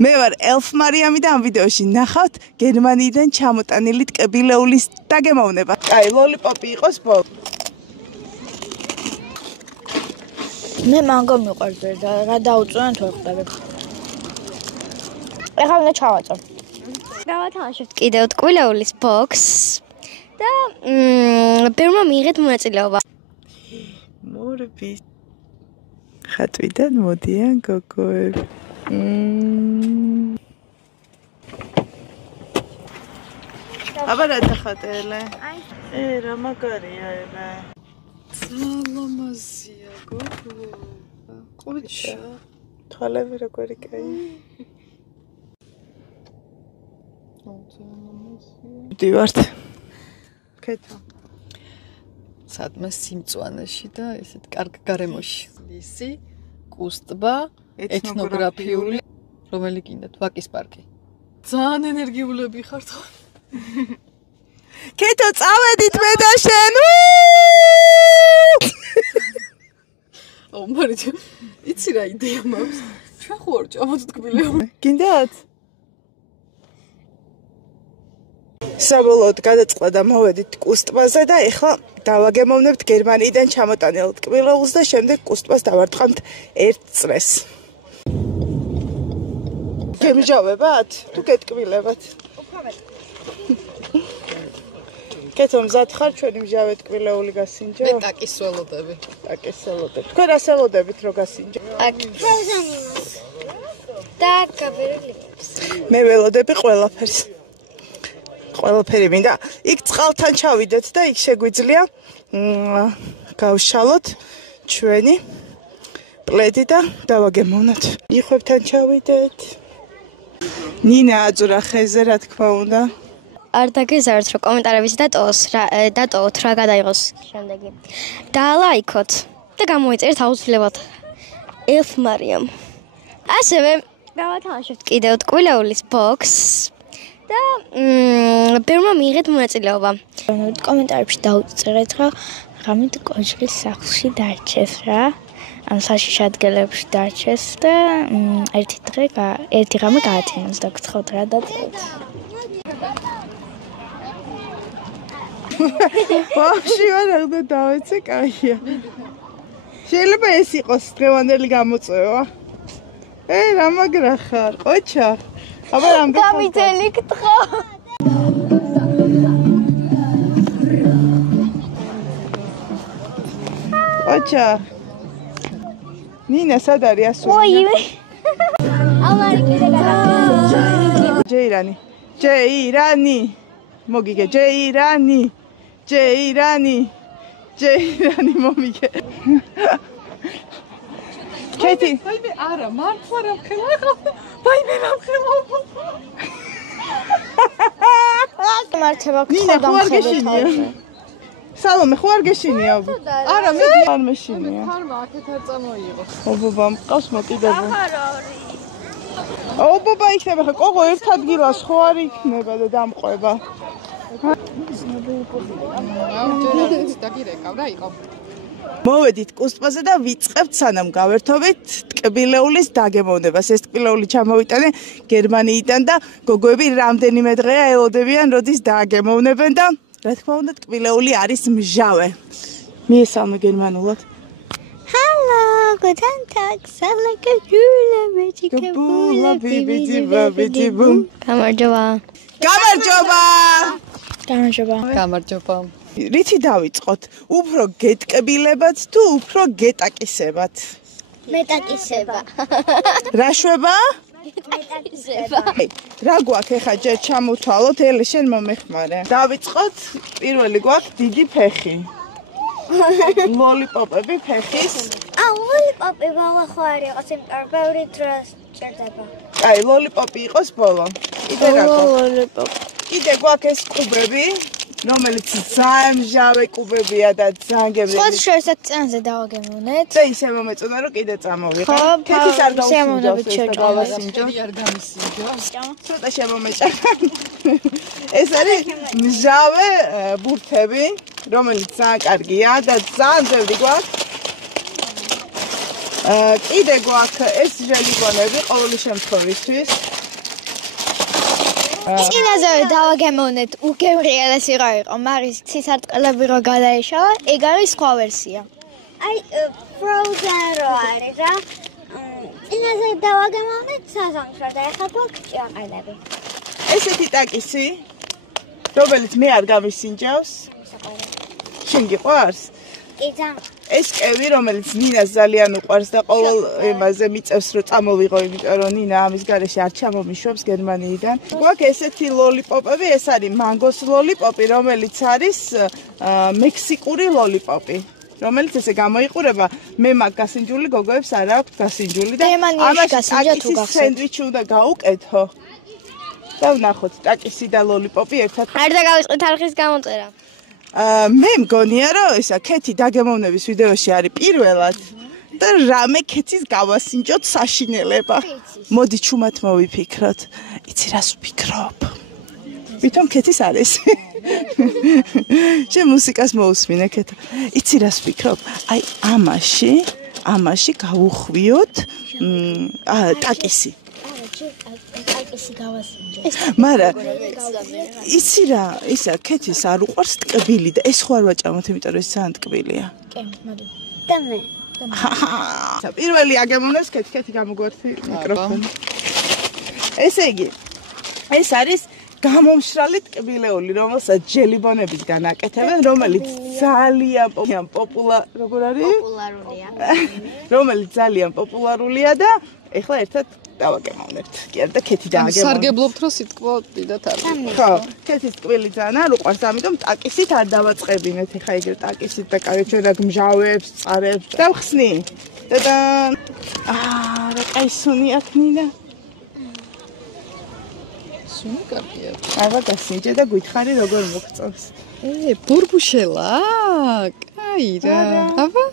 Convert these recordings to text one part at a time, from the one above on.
მე ვარ ელფ მარიამი და ამ ვიდეოში ნახავთ გერმანიიდან ჩამოტანილი ტკბილეულის დაგემოვნება. აი, ლოლიპოპი იყოს ბოლო. მე მანგო მიყვარს და რა დაუწვენ თუ ეხტები. ეხლა უნდა ჩავაწო. გავათამაშოთ კიდევ ტკბილეულის ბოქს და ბერმა მიიღეთ მონაწილეობა. მორბი. ხატვიდან მოდიან გოგოები. აბა რა დახატელე? რა მაგარია ელე. ლამაზია გოგო. ყუჩა. თვალები როგორი კაი. დივართ. კეთო. სადმე სიმწვანეში და ესეთ კარგ გარემოში. ისი კუსტბა ეთნოგრაფიული რომელი გინდათ ვაკის პარკი. ძალიან ენერგიულები ხართ ხო? კეთო წავედით მე და შენ. აუ მარიჩ იცი რა იდეა მაქვს? ჩვენ ხო არ ჭამოთ ტკბილეული. გინდათ? საბოლოოდ გადაწყდა და მოვედით კუსტბაზე და ეხლა დავაგემოვნებთ გერმანიიდან ჩამოტანილ ტკბილეულს და შემდეგ კუსტბას დავარტყამთ ერთ წრეს. გემჟავებათ? თუ გეტკბილებათ? კეთო მზად ხარ ჩვენი მჟავე ტკბილეული გასინჯო? მე ტაკის ველოდები. ტაკის ველოდები. თქვენ რას ველოდებით რო გასინჯო? პროზანიმოს და გაბერილებს. მე ველოდები ყველაფერს. ყველაფერი მინდა. იქ წყალთან ჩავიდეთ და იქ შეგვიძლია გავშალოთ ჩვენი პლედი და დავაგემოვნოთ. იხვებთან ჩავიდეთ. ნინა აძურა ხეზე რა თქმა უნდა. არ დაგეზარდეთ რომ კომენტარებში დატოვოთ რა გადაიღოს შემდეგი. დალაიქოთ და გამოიწერეთ აუცილებლად ელფ მარიამ. ასევე გავათამაშოთ კიდევ ტკბილეულის ბოქს და ბერმა მიიღეთ მონაწილეობა. კომენტარებში დაუწერეთ რა რამით კოშკის სახლში დარჩეს რა. ან საშიში ადგილებში დარჩეს და ერთი ღამე გაათენოს და გთხოვთ რა დაწერეთ. ბავშვი ვარ და დავეცე კაია. შეიძლება ეს იყოს დღევანდელი გამოწვევა. რა მაგრა ხარ? ოჩა. აბა რამ გამიწელი გთხო. ოჩა. ნინა სად არის ასული? ოივე. ამარი კიდე გადაგა. ჯეირანი. ჯეირანი. მოგიგე ჯეირანი. ჯეირანი. ჯეირანი მომიგე. კეთი. ვაიმე არა, მართლა რა ხელა? ვაიმე რა ხელა? მართება ნინა ხო არ გეშინია? სალომე ხო არ გეშინია? არა მე არ მეშინია. ხარმა აქეთ არ წამოიღო. ობობა მყავს მოკიდებული. ობობა იქნება ხა კოღო ერთ ადგილას ხო არ იქნება და დამყვება. დაგირეკავ რა იყო. მოვედით კუსტბაზე და ვიწყებთ სანამ გავერთობით ტკბილეულის დაგემოვნებას. ეს ტკბილეული ჩამოვიტანე გერმანიიდან და გოგოები რამდენიმე დღეა ელოდებიან როდის დააგემოვნებენ და რა თქმა უნდა ტკბილეული არის მჟავე. მიესალმე გერმანულად. Hallo, guten Tag. Sala kajula Kabula bibidi babidi bum. გამარჯობა. გამარჯობა. გამარჯობა. გამარჯობა. რითი დავიწყოთ? უფრო გეტკბილებათ თუ უფრო გეტაკისებათ? მეტაკისება. რა შვება? მეტაკისება. რა გვაქვს ახლა ჯერ ჩამოთვალოთ ელე შენ მომეხმარე. დავიწყოთ პირველი გვაქვს დიდი ფეხი. ლოლიპოპები ფეხის. ლოლიპოპი ბოლო ხო არ იყოს, იმიტომ ბევრი დრო სჭირდება. აი, ლოლიპოპი იყოს ბოლო. კიდე რა გვაქვს? კიდე გვაქვს ეს კუბრები, რომელიც ძალიან მჟავე კუბრებია და ძალიან გემრიელი. სხვა შეიძლება წანზე დავაგემოვნეთ. და ისე მომეწონა რომ კიდე წამოვიღე. კეთის არ გავსინჯოს ეს და გავასინჯო. არ გამისინჯო. ცოტა შემომეჭამა. ეს არის მჟავე ბურთები, რომელიც ძალიან კარგია და ძალიან ბევრი გვაქვს. კიდე გვაქვს ეს ჟელიბონები ყოველი შემთხვევისთვის. წინაზე დავაგემოვნეთ უგემრიელესი რა იყო, მაგრამ ცისარტყელები რო გადაეშალა, ეგ არის სხვა ვერსია. აი frozen რო არის რა. წინაზე დავაგემოვნეთ საზამთრო და ეხლა გვაქვს ჭიაყელები. ესეთი ტაკისი, რომელიც მე არ გამისინჯავს. შენ გიყვარს? კი ძალიან. ეს კევი, რომელიც ნინას ძალიან უყვარს და ყოველ იმაზე მიწევს, რომ წამოვიღო, იმიტომ რომ ნინა ამის გარეშე არ ჩამომიშვებს გერმანიიდან. გვაქვს ესეთი ლოლიპოპები, ეს არის მანგოს ლოლიპოპი, რომელიც არის მექსიკური ლოლიპოპი. რომელიც ესე გამოიყურება, მე მაგ გასინჯული გოგოებს არ აქვს გასინჯული და ამაში სენდვიჩი უნდა გაუკეთო. და ვნახოთ, ტაკისი და ლოლიპოპი ერთად. არ დაგავიწყეთ არხის გამოწერა. მე მგონია, რომ ისა ქეთი დაგემოვნების ვიდეოში არის პირველად და რამე ქეთის გავასინჯოთ საშინელება. მოდი ჩუმად მოვიფიქროთ. იცი რას ვფიქრობ? ვითომ ქეთის არის. შენ მუსიკას მოусმინე ქეთა. იცი რას ვფიქრობ? აი ამაში გავუხვიოთ ტაკისი. ტაკისი გავასინჯო. მარა იცი რა, ისა ქეთის არ უყვარს ტკბილი და ეს ხო არ ვაჭამოთ, იმიტომ რომ ეს ძალიან ტკბილია. კი, მოდი. და მე. პირველი აგემოვნებს ქეთი გამოგვართი მიკროფონი. ესე იგი, ეს არის გამომშრალი ტკბილეული, რომელსაც ჟელიბონებისგან აკეთებენ, რომელიც ძალიან პოპულარულია. რომელიც ძალიან პოპულარულია და ეხლა ერთად დავაგემოვნებთ. კი არა და ქეთი დააგემოვნებთ. სარგებლობთ რომ სიტყვა დიდათ არის. ხო, ქეთის ტკბილი ძალიან არ უყვარს, ამიტომ ტაკისით არ დავაწყებინეთ. ეხლა იგივე ტაკისით და კაი რა გმჟავებს, წარებს. დავხსნი. და რა კაი სუნი აქვს ნინა. სუნი კარგია. აბა გასინჯე და გითხარი როგორ მოგწონს. ბურბუშელა. კაი რა. აბა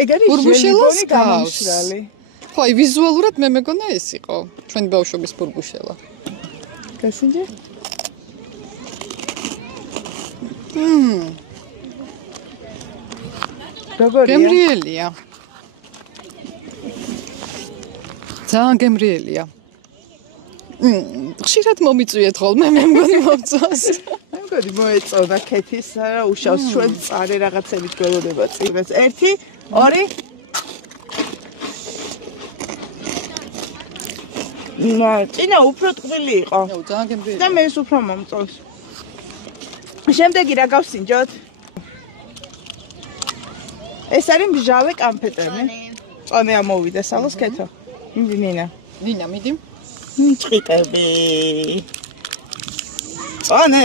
ეგ არის ჟელიბონი გამომშრალი. ხო, აი ვიზუალურად მე მეგონა ეს იყო. ჩვენი ბავშვობის ბურბუშელა. გასინჯე? როგორია? გემრიელია. ძალიან გემრიელია. ხშირად მომიწვიეთ ხოლმე მე მგონი მომწონს. მე მგონი მოეწონა ქეთის რა უშავს ჩვენ წარე რაღაცებით გველოდება წიგნს. 1 2 წინა უფრო ტკბილი იყო. ძალიან გემრიელია. და მე ეს უფრო მომწონს. შემდეგი რა გავსინჯოთ? ეს არის მჟავე კამფეტები. წონე ამოვიდა სალოს ქეთო. მიდი ნინა. ნინა, მიდი. წყიტები. წონე,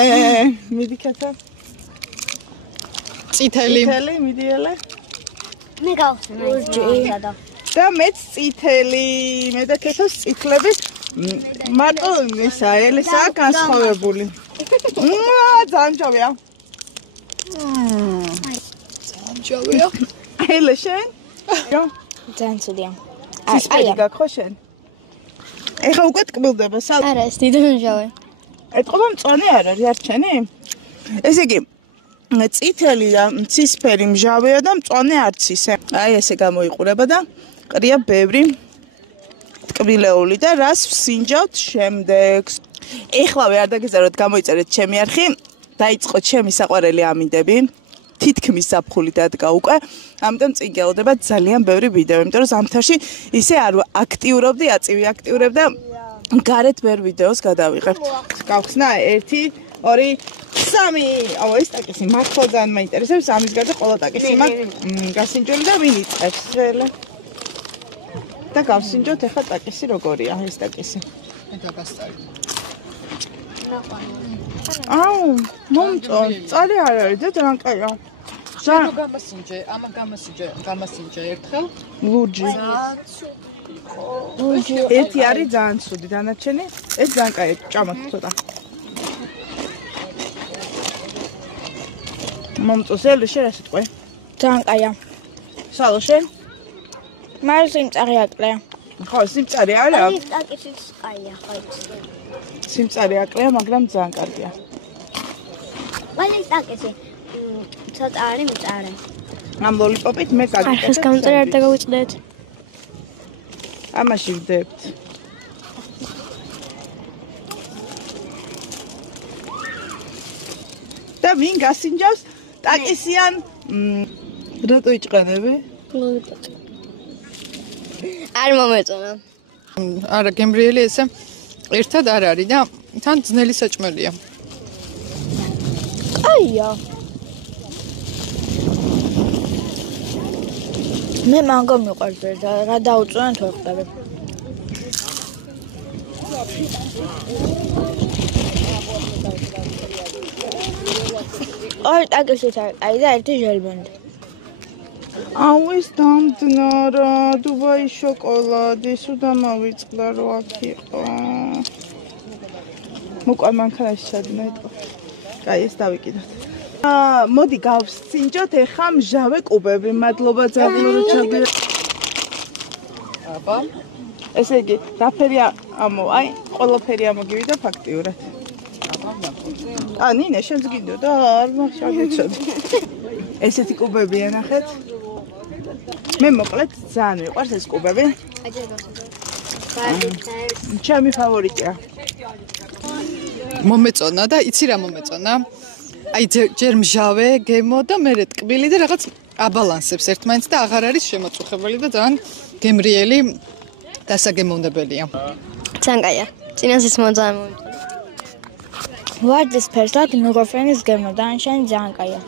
მიდი ქეთო. წითელი. წითელი, მიდი ელე. მე გავხსნა. და მეც წითელი, მე და ქეთოს წითლები მარტო ისა ელესაა განსხვავებული. ძალიან ჯობია. ჯობია. ელე შენ? ძალიან ცუდია. აი გაქო შენ? ეხა უკვე ტკბილდება სალ. არა, ეს დიდი მჟავე. ეთყობა მწონე არ არის არჩენი? ესე იგი წითელი და ცისფერი მჟავეა და მწონე არც ისე. აი ესე გამოიყურება და ყრია ბევრი ტკბილეული და რას ვსინჯავთ შემდეგ. ეხლავე არ დაგეზაროთ გამოიწერეთ ჩემი არხი, დაიწყო ჩემი საყვარელი ამინდები. თითქმის საფხული დადგა უკვე. ამიტომ წინ გელოდება ძალიან ბევრი ვიდეო, იმიტომ რომ ზამთარში ისე არ აქტიურობდი, აწივი აქტიურებ და გარეთ ბევრ ვიდეოს გადავიღებთ. გავხსნა 1 2 3. აუ ეს ტაკისი მართლა ძალიან მაინტერესებს. ამის გარდა ყველა ტაკისი მაქვს გასინჯული და ვინ იწყებს? ველე. და გავსინჯოთ ახლა ტაკისი როგორია ეს ტაკისი. მე დაგასწარი. აუ, მომწონს. წარი არ არის და ძალიან კაია. შენ გამასინჯე, ამან გამასინჯე ერთხელ. ლურჯი. ერთი არის ძალიან ცუდი, დანარჩენი ეს ძალიან კაია, ჭამოთ ცოტა. მომწონს ელე შენ რა სიტყვე? ძალიან კაია. სალო შენ? მაგრამ სიმწარე აკლია. ხო, სიმწარე არა. აი ტაკისიც ყაია, ხო იცი. სიმწარე აკლია, მაგრამ ძალიან კარგია. აი ტაკისი ცოტა არის მწარე. ამ ლოლიპოპით მე არხის გაგიკეთებ. გამოწერა არ დაგავიწყდეთ. ამაში ვდებთ. და ვინ გასინჯავს ტაკისიან რატო იჭყანები? არ მომეწონა. არა, გემრიელი ესე ერთად არ არის და თან ძნელი საჭმელია. აია. მე მანგო მიყვარს და რა დაუწვენ თუ ხდება. ორი ტაკისით აი და ერთი ჟელბონდი. აუ ეს დამძნარა, დუბაი შოკოლადი, სუდა მოვიწყდა რო აქ იყო. მოკვა მანქანაში ჩადნაიტყო. კაი, ეს დავიკიდოთ. მოდი გავსინჯოთ ეხა მჟავე კუბები. მადლობა ძალიან რომ ჩადიეთ. აბა, ესე იგი, რაფერია აი, ყველაფერი ამოგივიდა ფაქტიურად. ნინე, შენს გინდოდა, არ მაგშაგეცოდი. ესეთი კუბებია, ნახეთ. მე მოკლედ ძალიან მიყვარს ეს კუბები. ჩემი ფავორიტია. მომეწონა და იცი რა მომეწონა? აი ჯერ მჟავე, გემო და მერე ტკბილი და რაღაც აბალანსებს ერთმანეთს და აღარ არის შემოწუხებელი და ძალიან გემრიელი დასაგემოვნებელია. ძალიან კაია. წინასის მოძანა მომეწონა. ვარდის ფერსად ნუღოფენის გემო და შენ ძალიან კაია.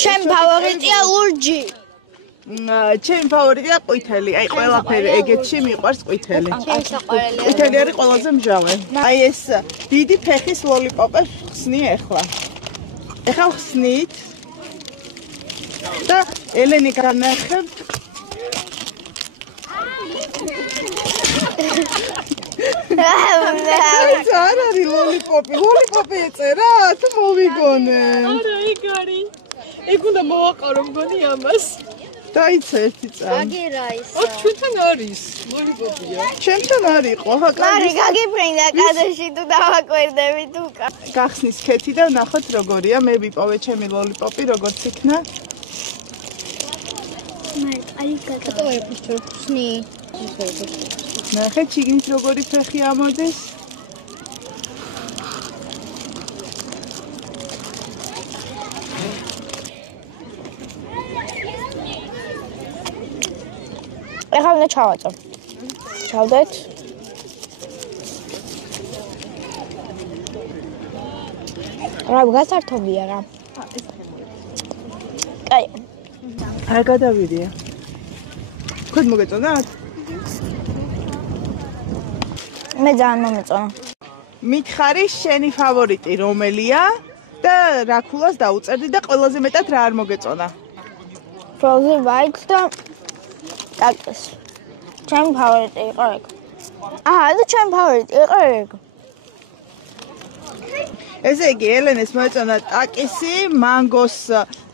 ჩემ ფავორიტია ლურჯი. ჩემი ფავორიტია ყვითელი. აი ყველაფერი ეგეთში მიყვარს ყვითელი. ჩემი საყვარელია. ყვითელი არის ყველაზე მჟავე. აი ეს დიდი ფეხის ლოლიპოპებს ხსნი ახლა. ეხლა ხსნით. და ელენი განახებთ. არ არის ლოლიპოპი. ლოლიპოპი ეწერა? თუ მოვიგონე. არა, იქ არის. ეგ უნდა მოვაყარო მგონი ამას. დაიცა ერთი წამი. აგირა ის. ჩვენთან არის ლოლიპოპია. ჩემთან არისო, ხა მარი გაგიფრინდა კადრში თუ დავაკვირდები თუ გახსნის ქეთი და ნახოთ როგორია. მე ვიპოვე ჩემი ლოლიპოპი, როგორც იქნა. მარი აი გაგიფრინდა. ნახე ჩიგნის როგორი ფეხი ამოდის. ეხლა უნდა ჩავაწო. ჩავდეთ. რა გასართობია რა. კაი. არ გადავიდია. თქვენ მოგეწონათ? მე ძალიან მომეწონა. მითხარი შენი ფავორიტი რომელია და რა ქულას დაუწერდი და ყველაზე მეტად რა არ მოგეწონა? Frozen White და ტაკის. ჩემი ფავორიტი იყო ეგ. და ჩემი ფავორიტი იყო ეგ. ესე იგი, ელენეს მოეწონა ტაკისი, მანგოს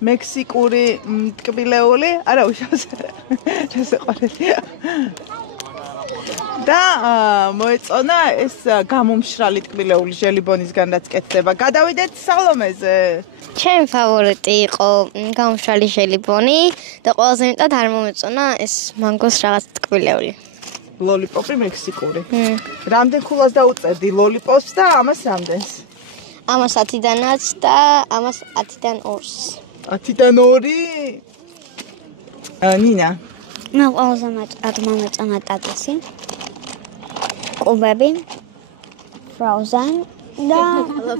მექსიკური ტკბილეული, არა უშავს. შესაყვარებია. და მოეწონა ეს გამომშრალი ტკბილეული ჟელიბონისგან რაც კეთდება. გადავიდეთ სალომეზე. ჩემი ფავორიტი იყო გამომშრალი ჟელიბონი და ყველაზე მეტად არ მომეწონა ეს მანგოს რაღაც ტკბილეული. ლოლიპოპი მექსიკური. რამდენ ქულას დაუწერდი ლოლიპოპს და ამას რამდენს? ამას 10-დანაც და ამას 10-დან 2-ს. 10-დან 2? ნინა. მე ყველაზე მეტად მომეწონა ტაკისი. კუბები. Frozen და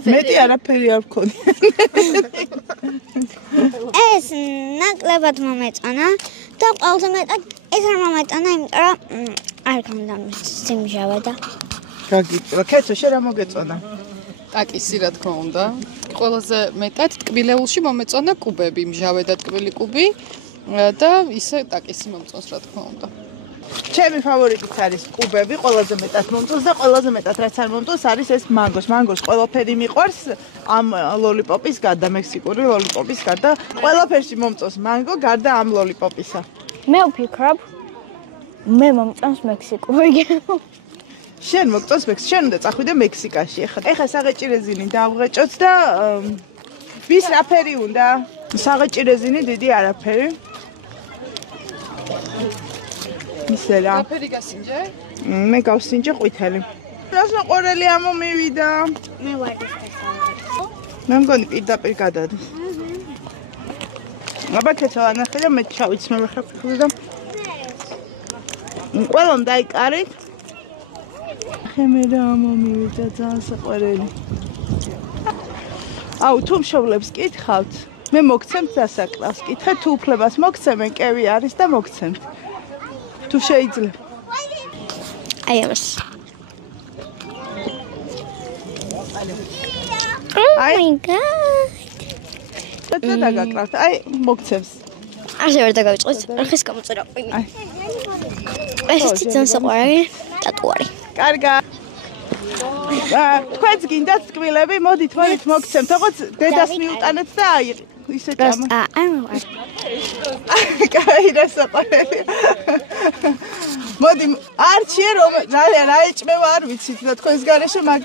მეტი არაფერი არ ვქონია. ეს ნაკლებად მომეწონა და ყველაზე მეტად ეს არ მომეწონა, იმიტომ რომ არ გამომჟავე და გაგიწვა. კეთო, შენ რა მოგეწონა? ტაკისი რა თქმა უნდა. ყველაზე მეტად ტკბილეულში მომეწონა კუბები, მჟავე და ტკბილი კუბი და ისე ტაკისი მომწონს რა თქმა უნდა. ჩემი ფავორიტიც არის კუბები, ყველაზე მეტად მომწონს და ყველაზე მეტად რაც არ მომწონს არის ეს მანგოს. მანგოს ყველაფერი მიყვარს ამ ლოლიპოპის გარდა, მექსიკური ლოლიპოპის გარდა. ყველაფერში მომწონს მანგო გარდა ამ ლოლიპოპისა. მე ვფიქრობ მე მომწონს მექსიკური გემო. შენ მოგწონს მექსიკა? შენ უნდა წახვიდე მექსიკაში. ეხლა საღეჭი რეზინი დავღეჭოთ და ვის რაფერი უნდა? საღეჭი რეზინი დიდი არაფერი. ისე რა.აფერი გასინჯე? მე გავსინჯე ყვითელი. რასო ყორელი ამომივიდა? მე ვარ ეს. მე მგონი პირდაპირ გადადის. აბა ქეცო ანახე და მე ჩავიცმე ხაფხი და ყველამ დაიკარით. ხემე რა მომივიდა ძალიან საყვარელი. აუ თუ მშობლებს კითხავთ, მე მოგცემთ დასაკლავს. კითხეთ თუ უფლებას მოგცემენ, კევი არის და მოგცემთ. თუ შეიძლება. აი ამას. Oh my god. და დაგაკრავთ. აი მოგცემს. ასე ვერ დაგავიწყოთ. რხის გამოწერა. ეს ძალიან საყვარელი ტატუარი. კარგად. თქვენც გინდათ ტკბილები, მოდით მოგცემთ. როგორც დედას მიუტანეთ და აი ისე ჭამა. კაი რა საყვარელი. მოდი არჩიე რომ რა ეჭმევა არ ვიცით და თქვენს გარეშე მაგ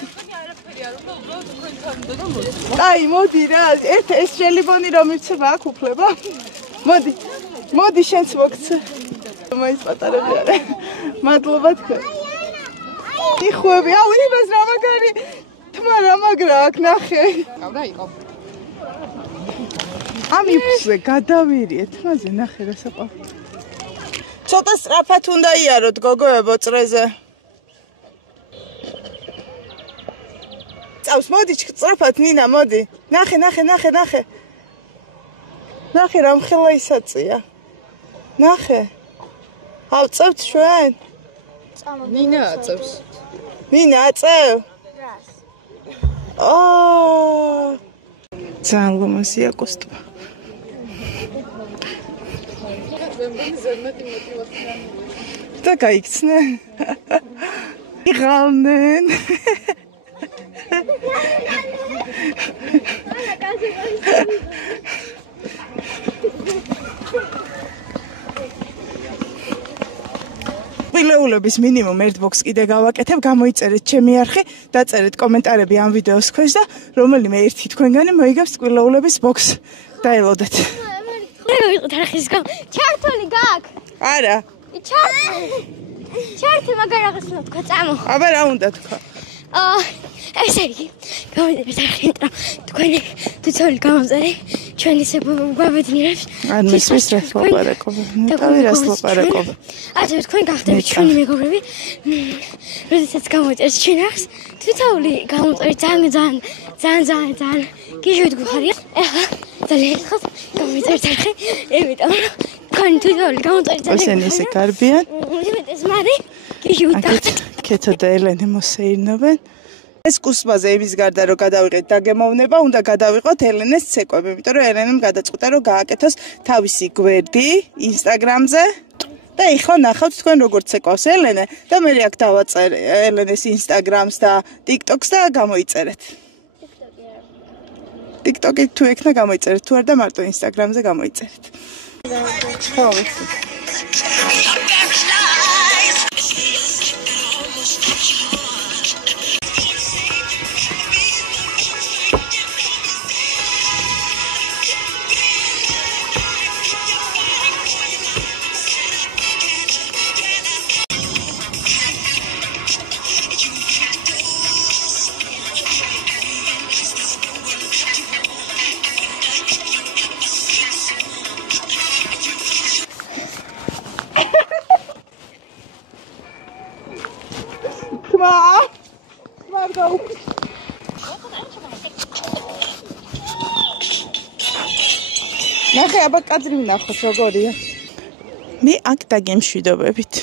აი მოდი რა ეს შელიბონი რომ მიცება აქ უფლება. მოდი შენც მოგცე. მაინც პატარები არის. მადლობა თქვენ. იხუები, აუ იმას რა მაგარი თმა რა მაგრა აქ ნახე. გავდა იყო. ამიფზე გადავირიე თმაზე ნახე რა საყვარელი. ცოტა სწრაფად უნდა იაროთ გოგოებო წრეზე. წავს მოდი სწრაფად ნინა მოდი. ნახე. ნახე რა მხელა ისაწია. ნახე. ავწევთ ჩვენ? ნინა აწევს. ნინა აწევ? ძალიან ლომასია კოსტუმი. და გაიქცნენ. იღალნენ. პილეულების მინიმუმ 1 ბოქს კიდე გავაკეთებ, გამოიწერეთ ჩემი არხი, დაწერეთ კომენტარები ამ ვიდეოს ქვეშ და რომელიმე ერთი თქვენგანი მოიგებს პილეულების ბოქს. დაელოდეთ. ჩართული გაკ. არა. ჩართი მაგარ რაღაცა თქვა წამო. აბა რა უნდა თქვა? ესე იგი, გამოდით არხი, თქვენი თვითონი გამოწერე, ჩვენ ისე გვაბედნიერებს. არ მისმის რას ლაპარაკობ. თავი რას ლაპარაკობ. ასე თქვენ გახდებით ჩვენი მეგობრები. როდესაც გამოწერთ ჩვენ არხს, თვითონი გამოწერეთ ძალიან გიჟვით გვხარია. ეხლა ძალიან ხოთ გამოწერეთ არხი, იმიტომ რომ თქვენ თვითონი გამოწერეთ ძალიან. ესენი ისე გარბიან. ეს მარი გიჟვით კეთო და ელენე მოსეირნობენ. ეს კუსპაზე იმის გარდა რომ გადავიღეთ დაგემოვნება, უნდა გადავიღოთ ელენეს ცეკვები, იმიტომ რომ ელენემ გადაწყვიტა რომ გააკეთოს თავისი გვერდი ინსტაგრამზე. და ეხლა ნახავთ თქვენ როგორ ცეკვავს ელენე და მე აქ დავაწერ ელენეს ინსტაგრამს და ტიკტოკს და გამოიწერეთ. ტიკტოკი თუ ექნა გამოიწერეთ, თუ არ და მარტო ინსტაგრამზე გამოიწერეთ. ხო, ვიცი. ნახე აბა კადრი ვნახოთ როგორია. მე აქ დაგემშვიდობებით.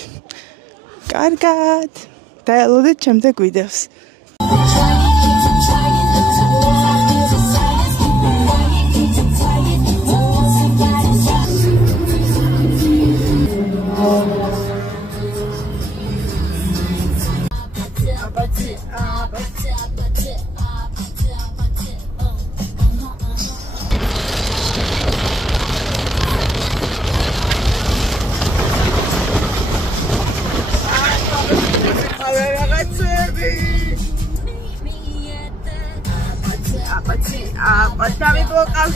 კარგად. დაელოდეთ შემდეგ ვიდეოს. Давай блокал